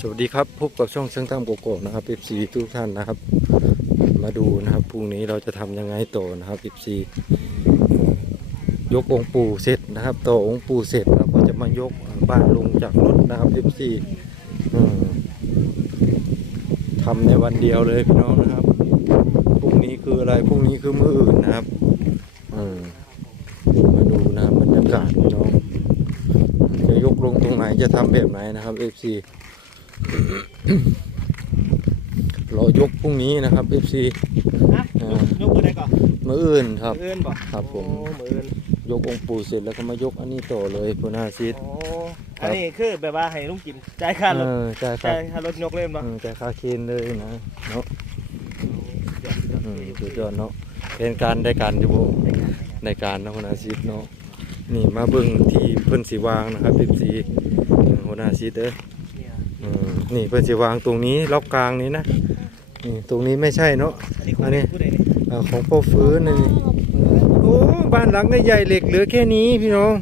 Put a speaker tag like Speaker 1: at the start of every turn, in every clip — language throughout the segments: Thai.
Speaker 1: สวัสดีครับพบกับช่องเชิงตามโกโก้นะครับ FC ทุกท่านนะครับมาดูนะครับพรุ่งนี้เราจะทำยังไงต่อนะครับ FC ยกองค์ปู่เสร็จนะครับต่อองค์ปู่เสร็จเราก็จะมายกบ้านลงจากรถนะครับ FC ทำในวันเดียวเลยพี่น้องนะครับพรุ่งนี้คืออะไรพรุ่งนี้คือมื้ออื่นนะครับมาดูนะบรรยากาศพี่น้องจะยกลงตรงไหนจะทำแบบไหนนะครับ FC รอยกพรุ่งนี้นะครับ FC
Speaker 2: ยกมือไหนก่อน
Speaker 1: มื้ออื่นครับ
Speaker 2: มืออื่นบ่
Speaker 1: ครับผม
Speaker 2: มืออื่น
Speaker 1: ยกองค์ปู่เสร็จแล้วก็มายกอันนี้ต่อเลยพุนาซิด
Speaker 2: อันนี้คือแบบว่าให้ลุงกิมจ่ายค่ารถ
Speaker 1: จ่าย
Speaker 2: ค่ารถยกเล่นบ่
Speaker 1: จ่ายค่าเคนเลยนะเนาะสุดยอดเนาะเป็นการได้การอยู่ในการนะพุนาซิดเนาะนี่มาเบิ่งที่เพิ่นสิวางนะครับ FC พุนาซิดนี่เพิ่นสิวางตรงนี้ล็อกกลางนี้นะนี่ตรงนี้ไม่ใช่เนาะอันนี้ของพ่อฟื้นนี่โอ้บ้านหลังใหญ่เหล็กเหลือแค่นี้พี่น้อง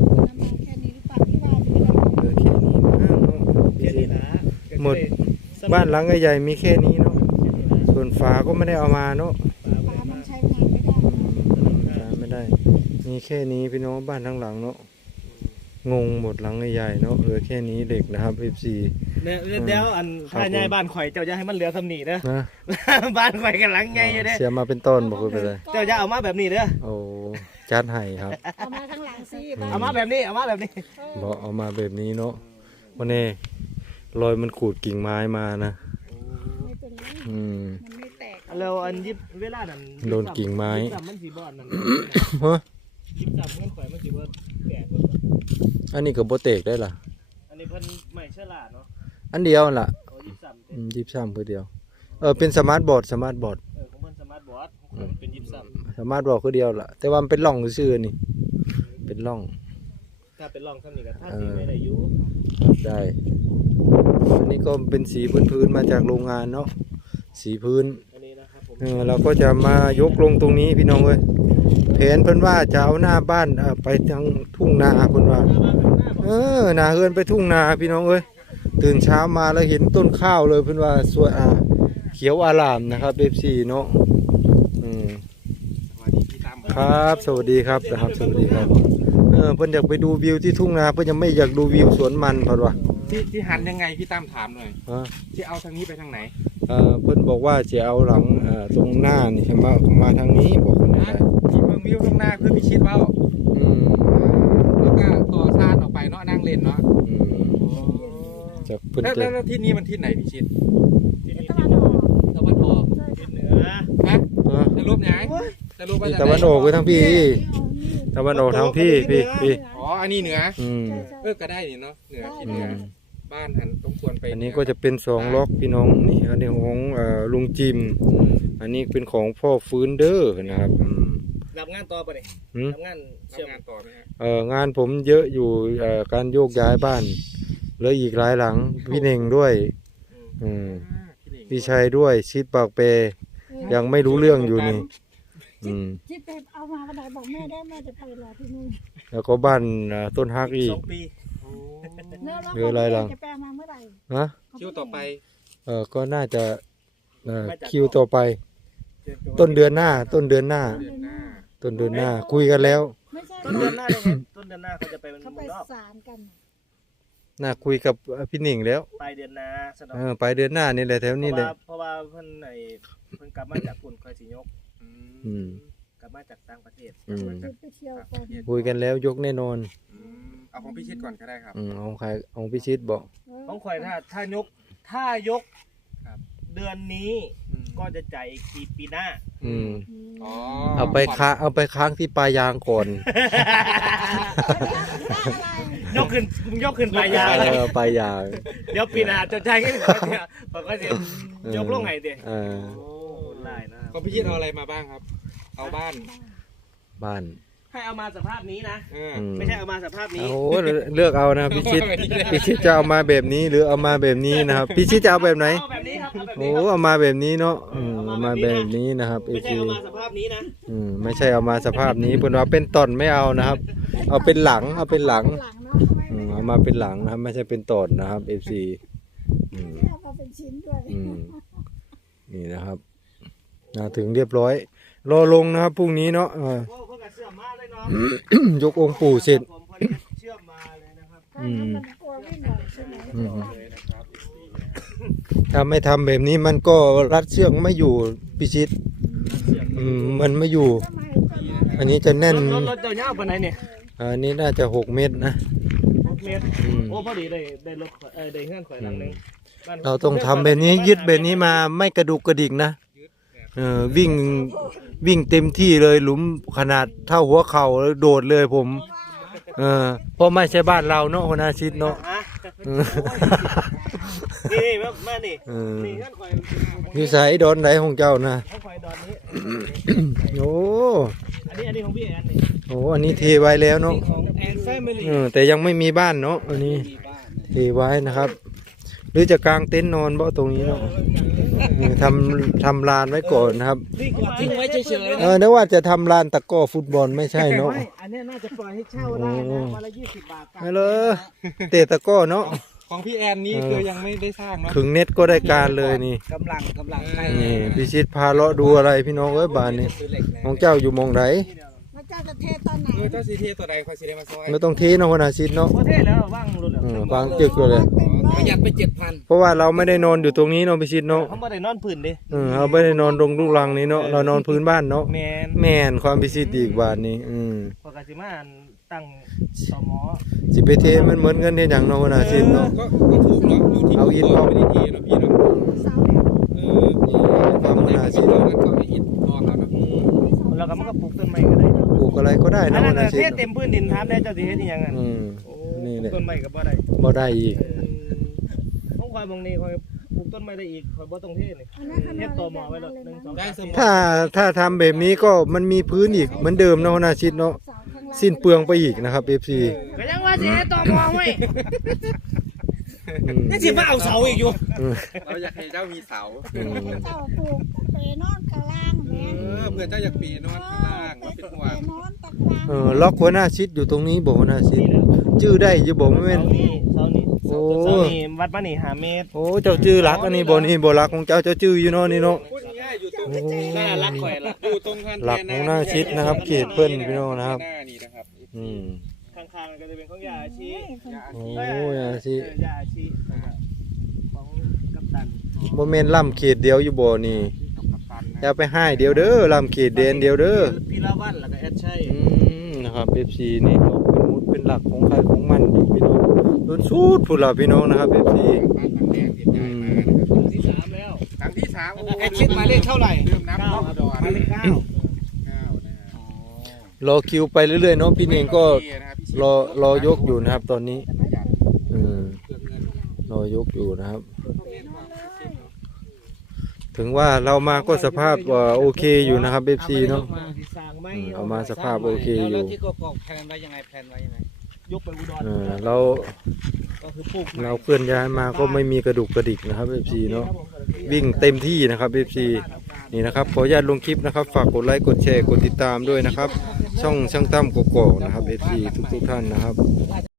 Speaker 1: เหลือแค่นี้นะหมดบ้านหลังใหญ่มีแค่นี้เนาะส่วนฝาก็ไม่ได้เอามาเนาะใช้ไม่ได้มีแค่นี้พี่น้องบ้านทั้งหลังเนาะงงหมดหลังใหญ่เนาะเหลือแค่นี้เหล็กนะครับ FC
Speaker 2: เดี๋ยวอันถ้าใหญ่บ้านข่อยเจ้าจะให้มันเหลือสำนีเด้อบ้านข่อยกันหลังใหญ่อยู่เด้อ
Speaker 1: เสียมาเป็นต้นบอกไปเลย
Speaker 2: เจ้าจะเอามาแบบนี้เด้อ
Speaker 1: โอ้จัดให้ครับ
Speaker 3: เอามาทั้งหลังสิ
Speaker 2: เอามาแบบนี้
Speaker 1: บอกเอามาแบบนี้เนาะวันนี้รอยมันขูดกิ่งไม้มานะ
Speaker 3: มันไม่แตก
Speaker 2: แล้วอันยิบเวลานั้น
Speaker 1: โดนกิ่งไม้
Speaker 2: มันสีบอดนั่น
Speaker 1: ฮะ
Speaker 2: ยิบจับเงินข่อยมันสีบอดแตก
Speaker 1: อันนี้ก็โบเตกได้ล่ะ
Speaker 2: อันนี้เพิ่นไม่เชื่อลาดเนาะ
Speaker 1: อันเดียวล่ะ
Speaker 2: ยิบซ้ำ
Speaker 1: เพื่อเดียวเป็นสมาร์ทบอร์ดของ
Speaker 2: เพิ่นสมาร์ทบอร์ดของผมเป็นยิบซ้
Speaker 1: ำสมาร์ทบอร์ดคือเดียวล่ะแต่ว่ามันเป็นร่องซื่อนี่เป็นร่อง
Speaker 2: ถ้าเป็นร่องซ้ำนี่ก็ถ้าสีไม่ได้อยู่
Speaker 1: ได้อันนี้ก็เป็นสีพื้นมาจากโรงงานเนาะสีพื้น
Speaker 2: อันนี้นะครับผม
Speaker 1: เราก็จะมายกลงตรงนี้พี่น้องเว้ยแผนเพิ่นว่าจะเอาหน้าบ้านไปทางทุ่งนาเพิ่นว่านาเฮือนไปทุ่งนาพี่น้องเอ้ยตื่นเช้ามาแล้วเห็นต้นข้าวเลยเพิ่นว่าสวยเขียวอารามนะครับ FC เนาะครับสวัสดีครับนะครับสวัสดีครับเพิ่นอยากไปดูวิวที่ทุ่งนาเพิ่นยังไม่อยากดูวิวสวนมันเพิ่นว่า
Speaker 4: ที่หันยังไงพี่ตั้มถามหน่อยที่เอาทางนี้ไปทางไหน
Speaker 1: เพิ่นบอกว่าจะเอาหลังตรงหน้านี่ใช่ไหมมาทางนี้บอกคนได้
Speaker 4: ที่เมืองวิวตรงหน้าคือพิชิตเปล่าแล้วก็ต่อชาติออกไปเนาะนั่งเล่นเนาะแล้วที่นี้มันที่ไหนพิชิตตะวันออก
Speaker 2: เหนือ
Speaker 4: ฮะจะรูปยังจะรูปว่า
Speaker 1: ตะวันออกไปทางพี่ตะวันออกทางพี่
Speaker 4: อ๋ออันนี้เหนือก็ได้นี่เนาะเหนือที่เหนือบ้านหันตรงส่วนไป
Speaker 1: อันนี้ก็จะเป็น2ล็อกพี่น้องนี่อันนี้ของลุงจิมอันนี้เป็นของพ่อฟื้นเด้อนะครับ
Speaker 2: รับงานต่อไปเลยรับงาน
Speaker 4: ต่อไหม
Speaker 1: งานผมเยอะอยู่การโยกย้ายบ้านแล้วอีกหลายหลังพี่เน่งด้วยพี่ชัยด้วยชิดปากเปยังไม่รู้เรื่องอยู่นี่
Speaker 3: ชิดเปเอามาวันไหนบอกแม่ได้แม่จะไปรอที่นู่น
Speaker 1: แล้วก็บ้านต้นฮักอีก
Speaker 3: เหลืออะไรหลังจะแปลมาเมื่อไหร่
Speaker 1: ฮะ
Speaker 4: คิวต่อไป
Speaker 1: ก็น่าจะคิวต่อไปต้นเดือนหน้าคุยกันแล้ว
Speaker 2: ต้นเดือนหน้าเลยต้นเดือนหน้าเขาจะไป
Speaker 3: เขาไปศาลกัน
Speaker 1: น่าคุยกับพี่หนิงแล้ว
Speaker 2: ไปเดือนหน้า
Speaker 1: ไปเดือนหน้านี่แหละแถวนี้เลย
Speaker 2: เพราะว่าเพิ่นกลับมาจากปุ่นคอยสิยกกลับมาจากต่างประเทศ
Speaker 1: คุยกันแล้วยกแน่นอน
Speaker 4: เอาของพิชิตก่อนก็ได้ครับ
Speaker 1: เอาใครเอาพิชิตบอก
Speaker 2: ของข่อยถ้ายกเดือนนี้ก็จะจ่ายอีกทีปีหน้า
Speaker 1: เอาไปค้างที่ปลายางก่อน
Speaker 2: ยกขึ้นปลายาง
Speaker 1: ปลายาง
Speaker 2: เดี๋ยวปีหน้าจะจ่ายกันเนี่ยผมก็จะยกลงไงเดี๋ยวไล่นะ
Speaker 4: ของพิชิตเอาอะไรมาบ้างครับเอาบ้าน
Speaker 2: ให้เอามาสภาพนี้นะไม่ใช่เอามาสภาพนี้
Speaker 1: โอ้เลือกเอานะพิชิตจะเอามาแบบนี้หรือเอามาแบบนี้นะครับพิชิตจะเอาแบบไหนโอ้เอามาแบบนี้เนาะเอามาแบบนี้นะครับ
Speaker 2: ไม่ใช่เอามาสภาพนี้นะ
Speaker 1: ไม่ใช่เอามาสภาพนี้เพิ่นว่าเป็นตอนไม่เอานะครับเอาเป็นหลังเอามาเป็นหลังนะครับไม่ใช่เป็นตอนนะครับ FC อืม
Speaker 3: เอามาเป็นชิ้นด้วย
Speaker 1: อืมนี่นะครับถึงเรียบร้อย รอลงนะครับพรุ่งนี้เนาะ
Speaker 2: โอ้เพิ่งจะเชื่อมมาเลยเนาะ
Speaker 1: ยกองค์ปู่เสร็จ
Speaker 2: ผมเพิ่งจะเชื่อมมาเลยนะครับ
Speaker 3: ถ้างั้นมันกลัววิ่งหน่อยใช่ไหม
Speaker 1: อืม ถ้าไม่ทำแบบนี้มันก็รัดเชือกไม่อยู่พิชิตมันไม่อยู่
Speaker 3: ทำไมก็
Speaker 1: อันนี้จะแน่น
Speaker 2: รถเจ้าเงาไปไหนเนี่ย
Speaker 1: อันนี้น่าจะ6 เมตรนะ
Speaker 2: 6 เมตร
Speaker 1: อืม
Speaker 2: โอ้พอดีได้รถได้เงื่อนข่อยหลังหนึงบ้น
Speaker 1: เราต้องทำแบบนี้ยึดแบบนี้มาไม่กระดุกกระดิกนะวิ่งเต็มที่เลยหลุมขนาดเท่าหัวเข่าแล้วโดดเลยผมเพราะไม่ใช่บ้านเราเนาะหัวหน้าชิดเนาะ
Speaker 2: ฮะนี่แม่นี่ นี่เงื่อนข่อย
Speaker 1: นิสัยดอนไหนของเจ้านะ
Speaker 2: เงื่อนข่อยดอนนี้
Speaker 1: โอ้
Speaker 2: อันนี้ของพี่แอนนี่
Speaker 1: โหอันนี้เทไว้แล้วเนาะ
Speaker 2: ของแอนแฟมิลี่
Speaker 1: แต่ยังไม่มีบ้านเนาะอันนี้เทไว้นะครับ หรือจะกางเต็นท์นอนบ่ตรงนี้เนาะทำลานไว้ก่อนนะครับ
Speaker 2: ทิ้งไว้เฉยๆ
Speaker 1: นึกว่าจะทำลานตะกร้อฟุตบอลไม่ใช่เนาะ
Speaker 2: ไม่อันนี้น่าจะปล่อยให้เช่าได้นะวันละ20 บาท
Speaker 1: ไม่เลยเตะตะกร้อเนาะ
Speaker 4: ของพี่แอนนี่คือยังไม่ได้สร้างเนาะ
Speaker 1: ถึงเน็ตก็ได้การเลยนี่
Speaker 2: กำลังใกล้
Speaker 1: นี่พิชิตพาเลาะดูอะไรพี่น้องเอ้ยบ้านนี่ของเจ้าอยู่หมองไหน
Speaker 3: พระเจ้าจะเทตอนไหน
Speaker 4: เจ้าซีเทตัวใดคอยซีเดมาซอย
Speaker 1: ไม่ต้องเทเนาะหัวหน้าชิดเนาะ
Speaker 2: ประเทศแล้วว่างรุ่นแล้ว
Speaker 1: ฟังจึกเลย
Speaker 4: ประหยัดไป7,000
Speaker 1: เพราะว่าเราไม่ได้นอนอยู่ตรงนี้เนาะพิชิตเนาะ
Speaker 2: เขาไม่ได้นอนพื้นดิ
Speaker 1: เราไม่ได้นอนตรงลูกรังนี้เนาะเรานอนพื้นบ้านเนาะ
Speaker 2: แมน
Speaker 1: แม่นความพิชิตอีกบ้านนี้
Speaker 2: พอกาสิมาตั้งสมอ
Speaker 1: สิไปเทมันเหมือนเงินเฮ็ดหยังเนาะหัวหน้าชิดเนาะ
Speaker 4: ก็ถูกเนาะอยู่ที่
Speaker 1: เอาอิฐ
Speaker 4: บ่ไม่ได้ทีเนาะพี่เนาะ
Speaker 3: เสาเนี่ย
Speaker 1: ความหัวหน้าชิด
Speaker 4: เราก็อิฐทองแล้วเนาะ
Speaker 2: แล้วก็มันก็ปลูกต้นไม้ก็ได้
Speaker 1: ปลูกอะไรก็ได้
Speaker 2: อั
Speaker 1: นะ
Speaker 2: น
Speaker 1: หั
Speaker 2: นั้
Speaker 1: วน หน้าชิ
Speaker 2: เท
Speaker 1: ด
Speaker 2: เต็มพื้นดินทำได้เจ้าสิเฮ็ดอีหยังอ่ะ
Speaker 1: นี่แหละ
Speaker 2: ต้นไม้ก็บ่ได้
Speaker 1: บ่ได้อีก
Speaker 2: ต้องคอยบางนี้คอยปลูกต้นไม้ได้อีกคอยบ่ต้องเทนี่
Speaker 3: อันนั้นขนาด
Speaker 2: เฮ็ดต่อหมอไว้แล้ว1 2
Speaker 4: ได้สม
Speaker 1: ถ้าทำแบบนี้ก็มันมีพื้นอีกเหมือนเดิมเนาะหัวหน้าชิดเนาะ
Speaker 3: เสาข้างล่าง
Speaker 1: สิ้นเปลืองไปอีกนะครับ FC
Speaker 2: ก็ยังว่าสิเฮ็ดต่อหมอไว้ยังสิมาเอาเสาอีกอยู่
Speaker 4: เราอยากให้เจ้ามีเสา
Speaker 3: เจ้าปลูกเปนอนกลางล่างแม่
Speaker 4: เพื่อเจ้าอยากปีนนอนข้างล่างว่าเป็นห่วง
Speaker 3: นอนตะกลาง
Speaker 1: ล็อกหัวหน้าชิดอยู่ตรงนี้บอกหัวหน้าชิดชื่อได้อยู่บอกไม่เป็น
Speaker 2: เสานี่
Speaker 1: โอ้
Speaker 2: เสานี่วัดมานี่5 เมตร
Speaker 1: โอ้เจ้าชื่อรักอันนี้บ่นี่บ่รักของเจ้าชื่ออยู่เนาะนี่เนาะ
Speaker 4: พูดง่ายๆอยู่ตรง
Speaker 2: น่ารักข่อยล่ะ
Speaker 4: อยู่ตรงคัน
Speaker 1: หลักของหน้าชิดนะครับเขตเพิ่นพี่น้องนะครับ
Speaker 4: หน้านี่นะครับ
Speaker 1: อืม
Speaker 2: ข้างๆก็จะเป็นของยาอาชี
Speaker 1: โอ้ยอาชี
Speaker 2: ยาอาชีของกัปตัน
Speaker 1: บ่แม่นล่ำเขตเดียวอยู่บ่นี่อย่าไปให้เดียวเด้อล่ำเขตเดนเดียวเด้อ
Speaker 2: พี่ละวันแล้วก็แอดใช่
Speaker 1: นะครับ FC นี่ก็เป็นมุดเป็นหลักของใครของมันอยู่พี่น้องจนสุดพุ่นล่ะพี่น้องนะครับ FC
Speaker 2: ที่3แล้ว
Speaker 4: ครั้งที่3โอ้
Speaker 2: แอดชิดหมายเลขเท่าไหร่
Speaker 4: เริ่มนับรอบดอน
Speaker 2: หมายเลข9
Speaker 4: 9นะฮะ
Speaker 1: รอคิวไปเรื่อยๆเนาะพี่เองก็รอยกอยู่นะครับ ตอนนี้รอยกอยู่นะครับ ถึงว่าเรามาก็สภาพโอเคอยู่นะครับ FC เนาะเอามาสภาพโอเคอยู่
Speaker 2: ที่กอกแพลนไว้ยังไงยกไปอุดร
Speaker 1: เรา
Speaker 2: ก็คือปลูก
Speaker 1: เราเคลื่อนย้ายมาก็ไม่มีกระดุกกระดิกนะครับ FC เนาะวิ่งเต็มที่นะครับ FC นี่นะครับขออนุญาตลงคลิปนะครับฝากกดไลค์กดแชร์กดติดตามด้วยนะครับ ช่องช่างตั้มกกอกนะครับ FC ทุกๆท่านนะครับ